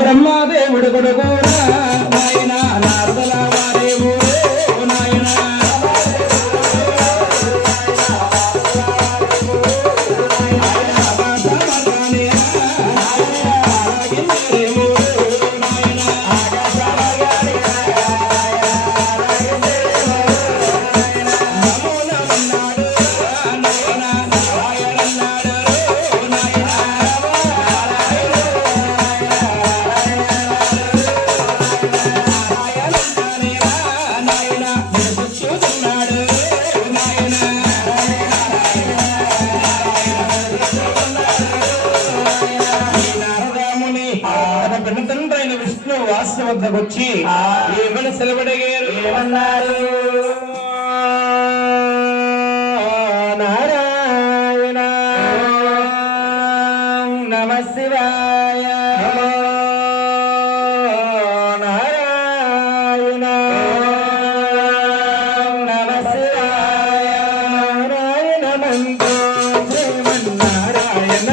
బ్రహ్మదేవుడు కొడుకురా నాయన నారదల వారేమో నాయన వద్దకొచ్చి ఏమని సెలవడిగారు ఏమన్నారు నారాయణ నమ శివాయ నారాయణ నమ శివాయ నారాయణ మంత్ర శ్రీమన్నారాయణ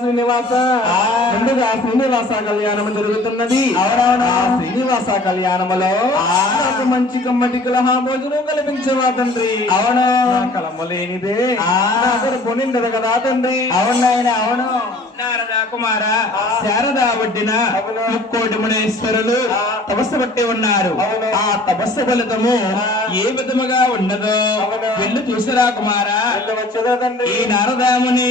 శ్రీనివాస ముందుగా శ్రీనివాస కళ్యాణం జరుగుతున్నది. అవునవునా శ్రీనివాస కళ్యాణములో నాకు మంచి కమ్మటి కలహా భోజనం కల్పించవా తండ్రి. అవును కలమ్మ లేనిదే పొనిండదు కదా తండ్రి. అవునాయన అవును. నారదా కుమార శారదా వడ్డిన ముక్కోటి మునేశ్వరులు తపస్సు పట్టి ఉన్నారు. ఆ తపస్సు ఫలితము ఏ విధముగా ఉన్నదో వెళ్ళి చూసిరా కుమారా. ఈ నారదాముని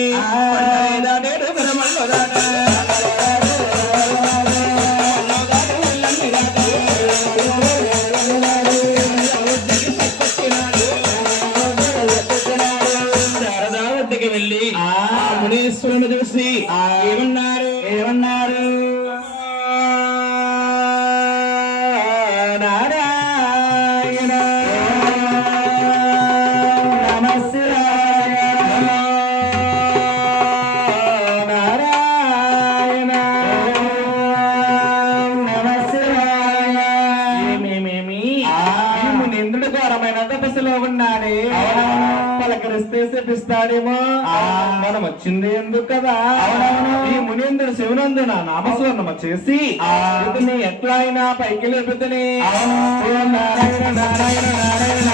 శారదావతికి వెళ్ళి ఆ మునీశ్వరుని చూసి ఏమన్నారు ఏమన్నారు పలకరిస్తే శపిస్తాడేమో. మనం వచ్చింది ఎందుకు కదా. ఈ మునీంద్రుడు శివనందున నామస్వర్ణమ చేసి ఇతని ఎట్లా అయినా పైకి లేపుతని నారాయణ నారాయణ నారాయణ